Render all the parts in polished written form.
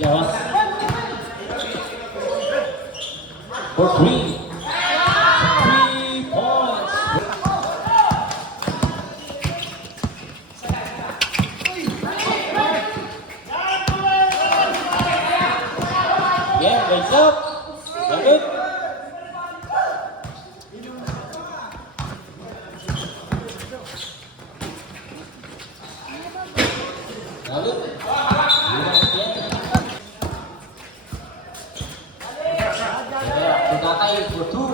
Yawas. For 3. 3 points. Yeah, raise up. Very good. Lalu, Tugatay for 2.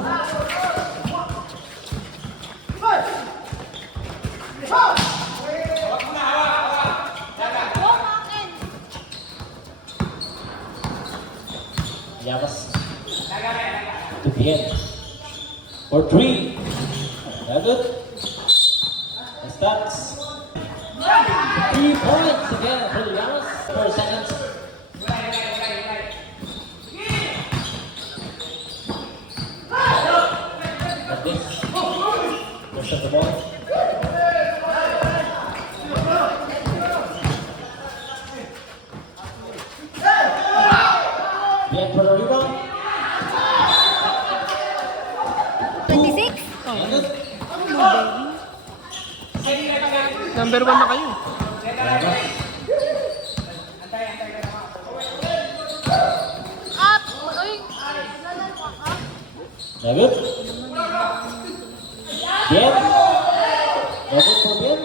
Yamas to the end for 3. Very good. And starts 3 points again for Yamas. 4 seconds. Like this. Push up the ball. Bien for the rebound. 26? Very good. Number 1 na kayo. Yamas. Up! Uy! Very good. Bien. Very good for Bien.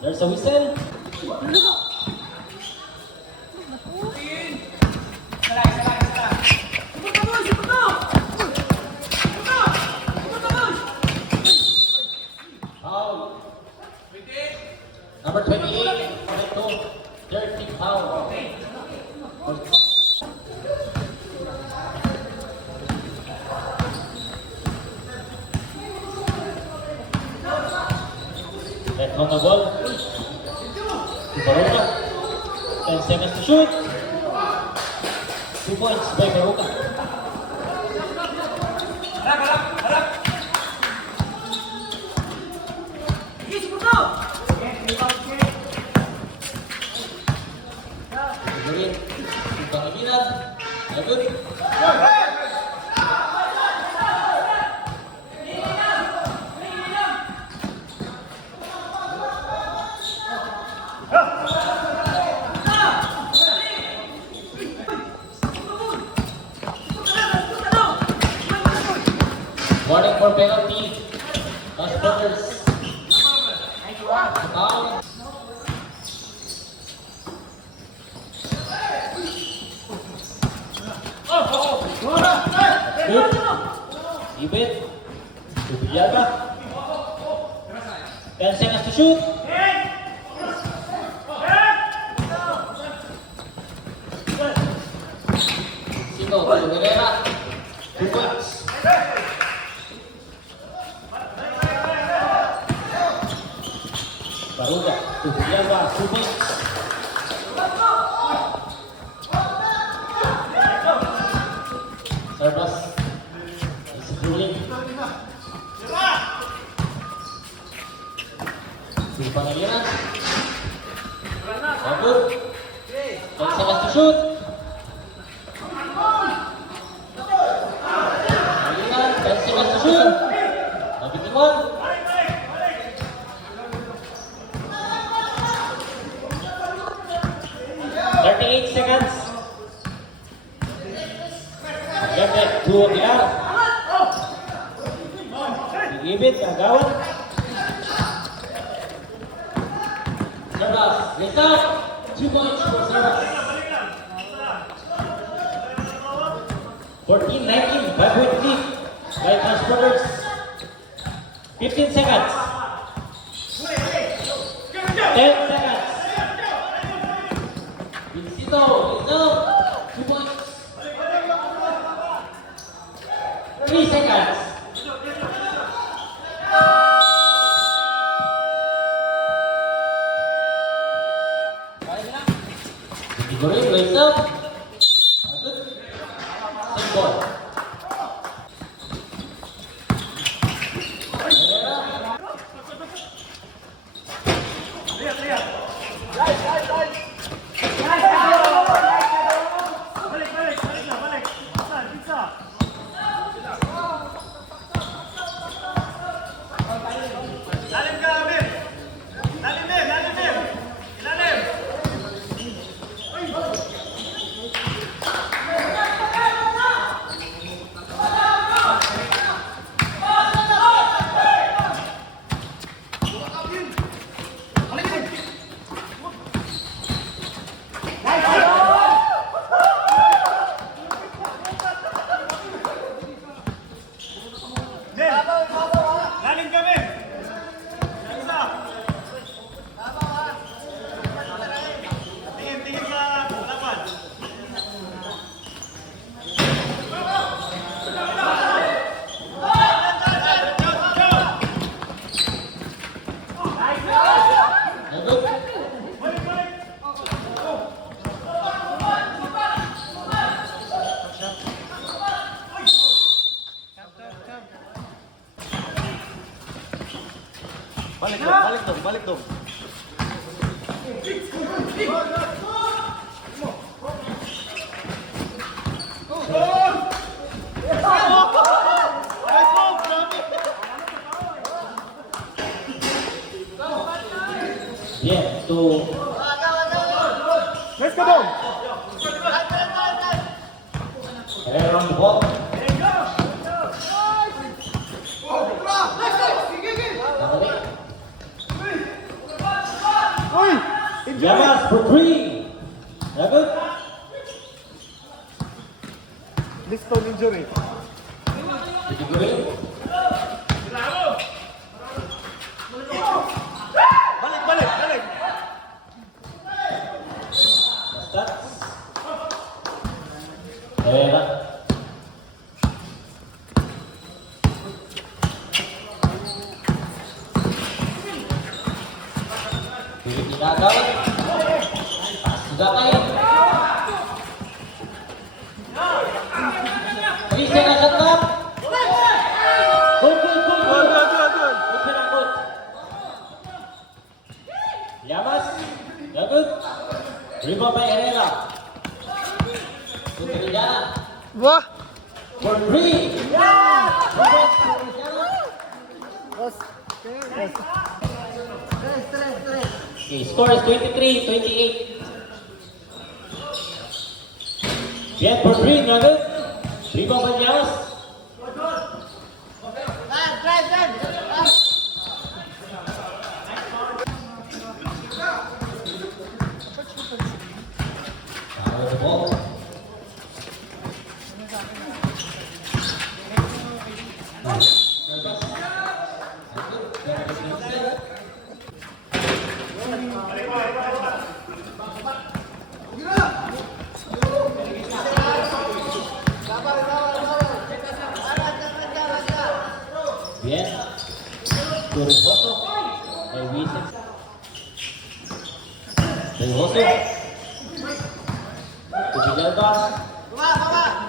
There's a whistle. Foul. Number 28, Correcto. Dirty foul. Left on the ball. To Baroka. 10 seconds to shoot. 2 points by Baroka. Kemudian Pangilinan. Good. Warning for penalty. Last quarters. Foul. Good. Ibit. To Villalba. 10 seconds to shoot. Sino, Herrera. 2 points. Baruga to Villalba. 2 points. Service is ruling. To Pangilinan. Good. 10 seconds to shoot. Pangilinan, 10 seconds to shoot. Nabitin 1. Seconds. Ganda, 2 Aguilar. Igibit, Agawan. Service, lift up. 2 points for service. 14-19, 5-point lead by Transporters. 15 seconds. 10 seconds. Vincito, is up. 2 points. 3 seconds. Goreng, raise up. Good. Same ball. Balik dong. Bien, to Let's go, dong! Herrera on the ball. Uy! Llamas for three. Dapat. Liston injury. Ditigurin. Balik! Stats. Herrera. Pilit inagaw. Sudah kayo. Bisa na shot clock. Good. Good. Good na good. Llamas. Dapat. Rebound by Herrera. Sutriana. Wah! For three. Okay, score is 23-28. Bien for three, Nugget. Rebound by Llamas. Power the ball. Bien. Durijoso. El Wiesel. Durijoso. To Villalba.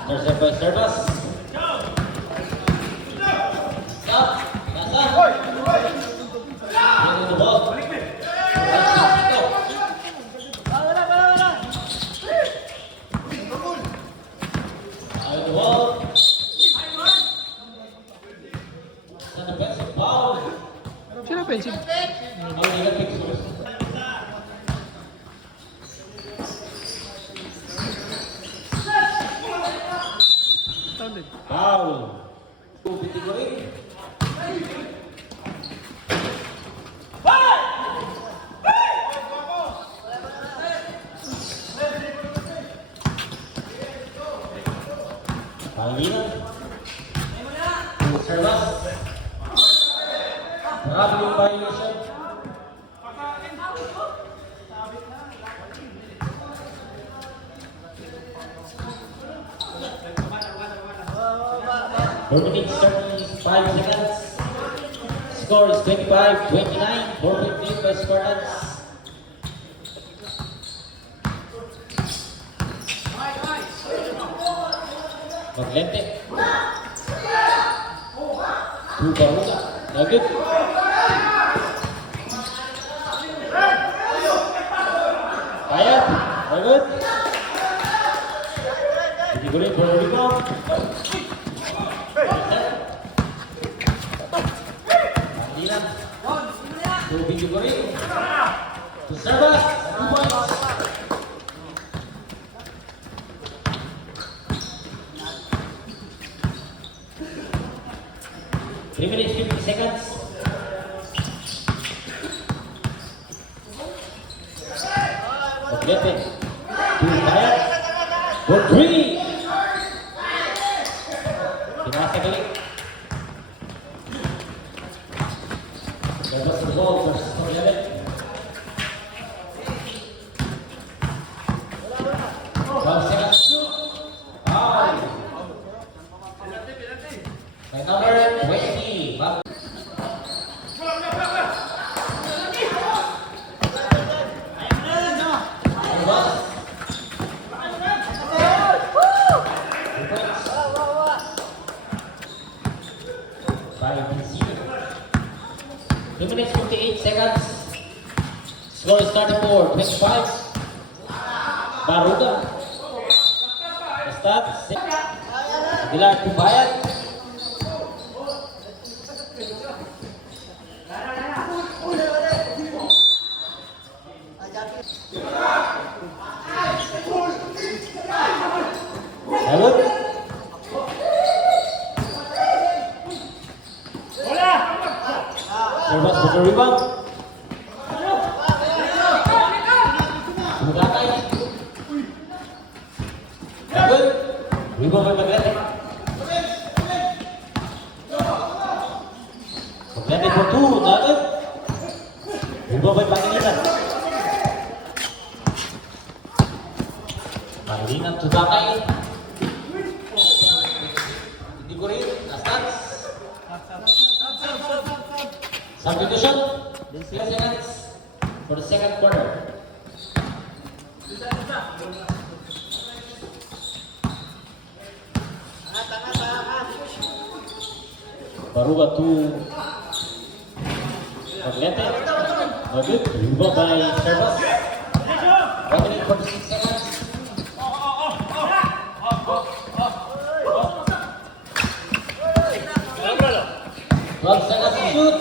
Tercer by Servas. Stop. Nasa. Bien on the ball. Out of the ball. It's an offensive foul. Sino offensive? Only the Pixels. Sounded. Foul. Pitigurin. Pangilinan. Servas. Traveling violation. Minutes 35 seconds. Score is 25-29. 4.3 by Spartans. Maglente. Baruna. Nugget. Kayat. Nugget. Pitigurin for the rebound. Pangilinan. To Pitigurin. To Servas. 2 points. Three minutes, 50 seconds. Maglete. To Kayat. For three. Pinasa galing. Servas the ball versus Maglete. Foul. By number 20. By Vincino. 2 minutes 58 seconds. Score is 34-25. Baruga. Start. Aguilar to Bayat. Hello. Service for the rebound. Sumugakay. Good. Rebound by Maglete. Maglete for 2. Good. Rebound by Pangilinan. Pangilinan to Dakay. Hindi ko rin. Stats. Substitution, 10 seconds for the second quarter. Baruga to Maglete. Good. Riba by Service. 1 minute 46 seconds. Twelve seconds to shoot.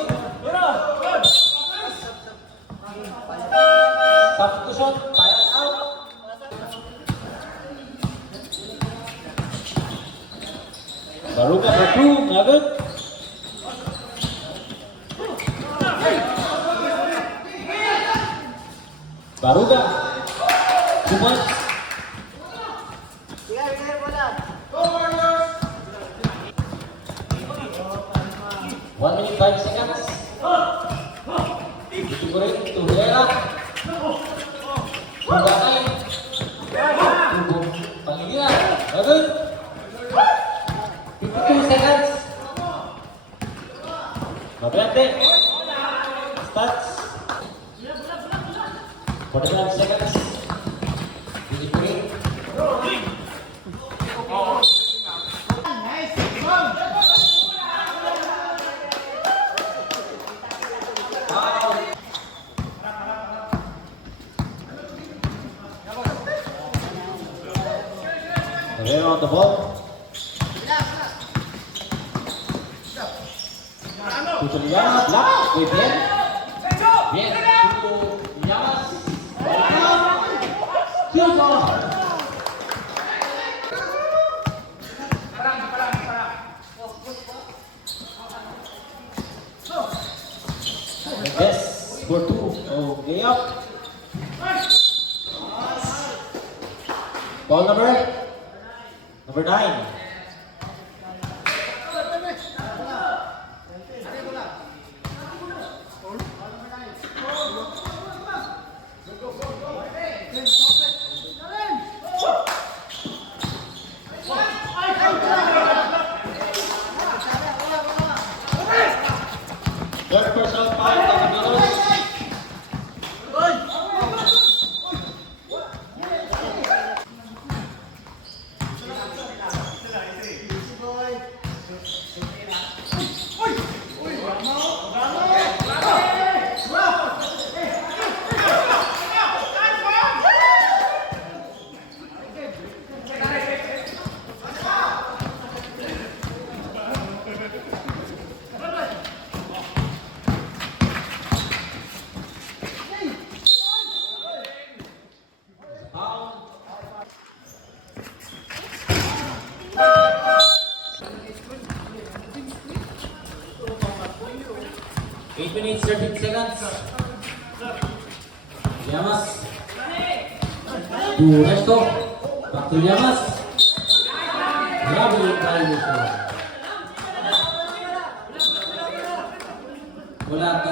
Substitution, fire out. Baruga for 2, good. Baruga, 2 points. One minute 5 seconds. Itu kurit to Herrera. Pagkakay. Tubong Pangilinan. Good. 52 seconds. Maglete. Stats. 45 seconds. Itu kurit. Herrera on the ball. To Llamas, block, muy bien. Bien, to Llamas. Field goal. Yes, for 2. Oh, layup. Ball number 9. Third personal foul, Caballeros. Eight minutes, 13 seconds. Llamas. To Resto. Back to Llamas. Grabe yung violation. Wala ka.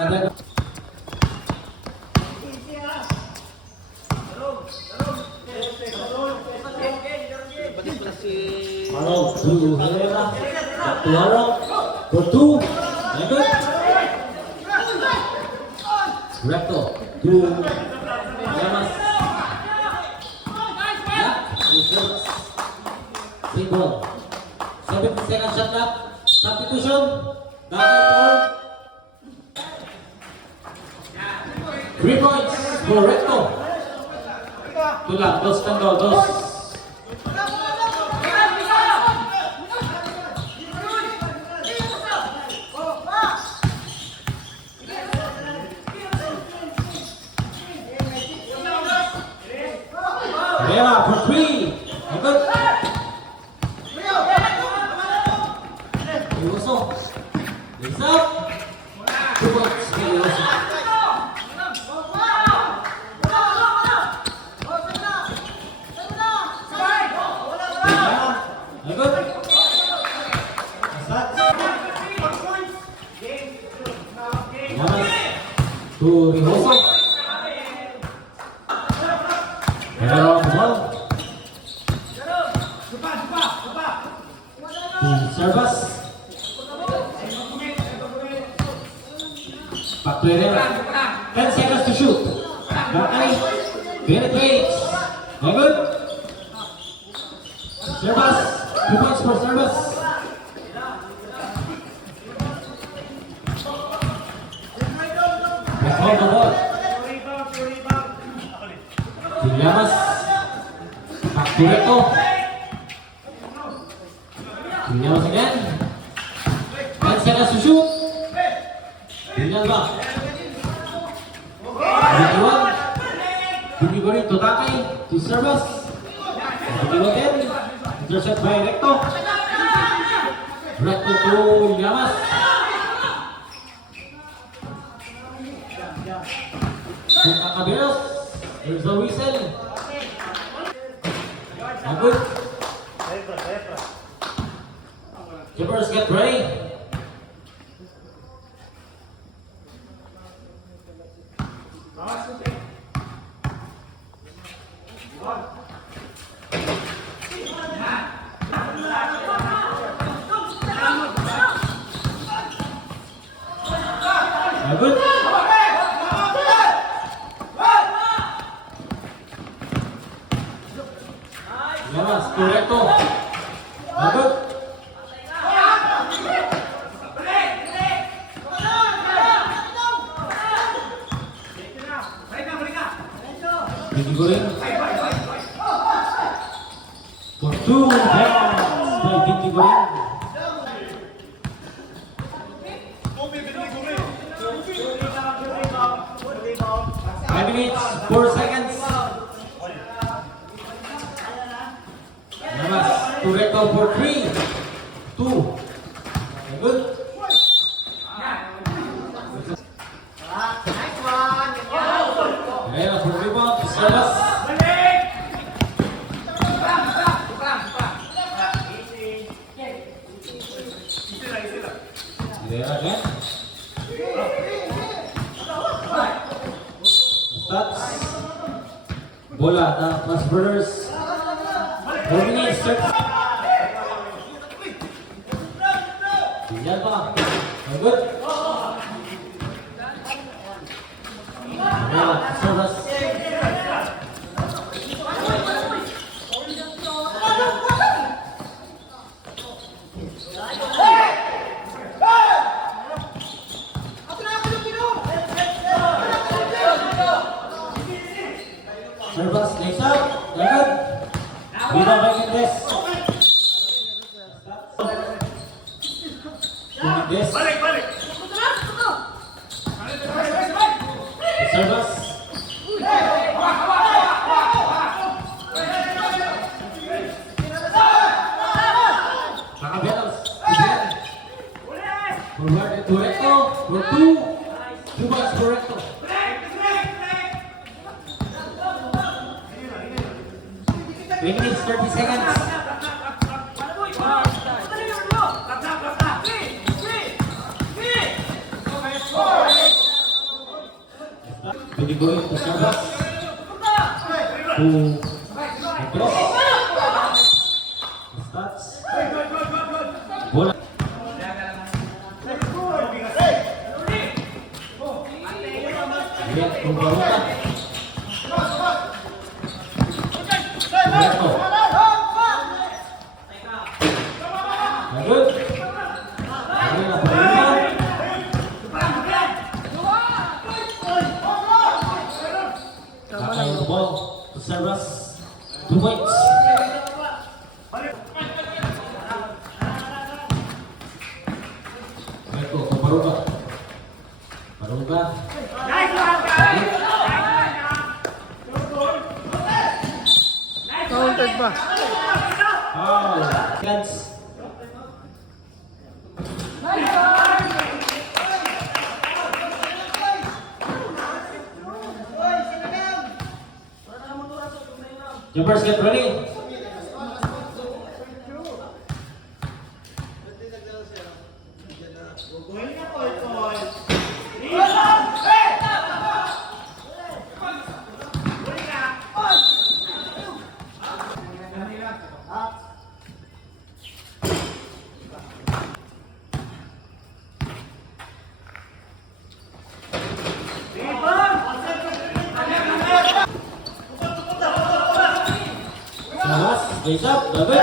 Arrow to Herrera. Back to Arrow. For 2. Good. Recto to Llamas. Single. 70 seconds shot clock. Substitution. Back and forth. Correcto. Tulang, dos tanto, dos. Rera for three. Agad. Iwaso. Lace up. 2 points. Iwaso. Agad. Asat. Yamas. To Iwaso. Rera on the ball. Service. Back to Herrera. 10 seconds to shoot. Bakay. Penetrates. Very good. Service. 2 points for service. Let's hold the ball. Yamas. Back to Reto. Yamas again. 10 seconds to shoot. Villalba. 21. Binigori to Takay. To service. 10. Intercept by Recto. Recto to Yamas. To Kakaberos. There's a whistle. Good. Keepers get ready. Good. Yamas, correcto. Good. Bintigorin. For 2 points by Bintigorin. Five minutes, 4 seconds. Yamas, correcto for 3, 2. Good. Herrera for rebound, service. Herrera again. Stats. Bola, the Fast Brothers. 4 minutes, 30. Villalba. Good. Herrera, service. Service, lace up. Good. Viva Vacantes. This. Service. Kakaberos. Forward to Recto. For 2. 2 points for Recto. 3 minutes, 30 seconds. Bintigorin to service. To cross. Stats. Bola. Lihat ke Baruta. Correcto. Good. Herrera for rebound. 2 points. Ito, Paruga. Paruga. Counted pa. Foul. Seconds. Jumpers get ready. Mas, raise up, double.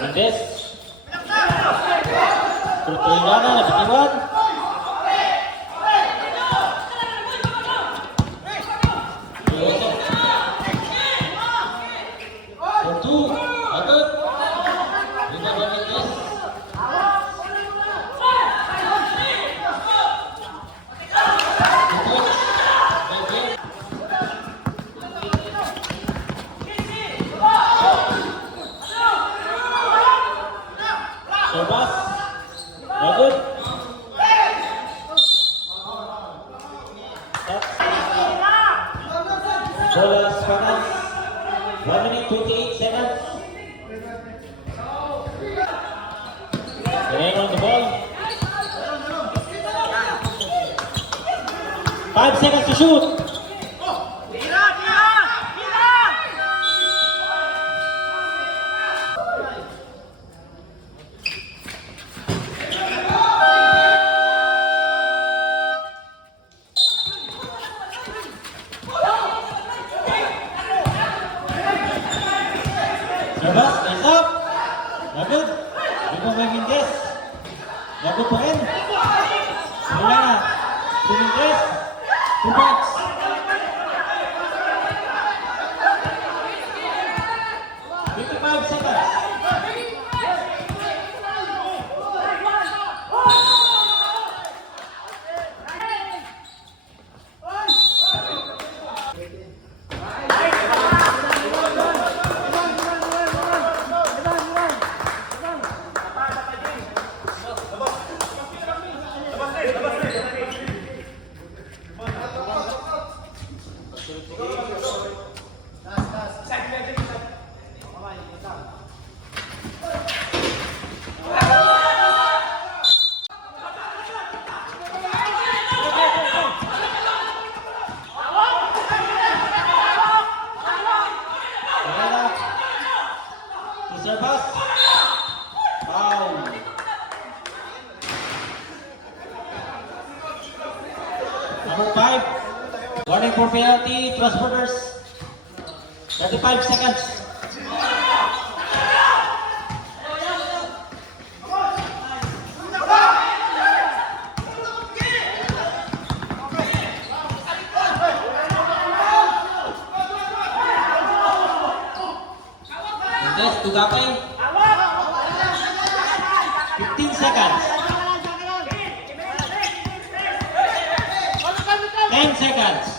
Mendes. Pertolongan, nabitiwan. Satu, atut. Lima Mendes. Sebas, bagus. Bola sepadan. 1 minute 28 seconds. Staying on the ball. 5 seconds to shoot. Sebas, nice up. Bagus. Lima Mendes. Bagus pa rin. Wala na. 2 Mendes. 2 points. Five seconds. Sebas. Foul. Number 5. Warning for penalty. Transporters. 35 seconds. Mendes, tugapay. 15 seconds. 10 seconds.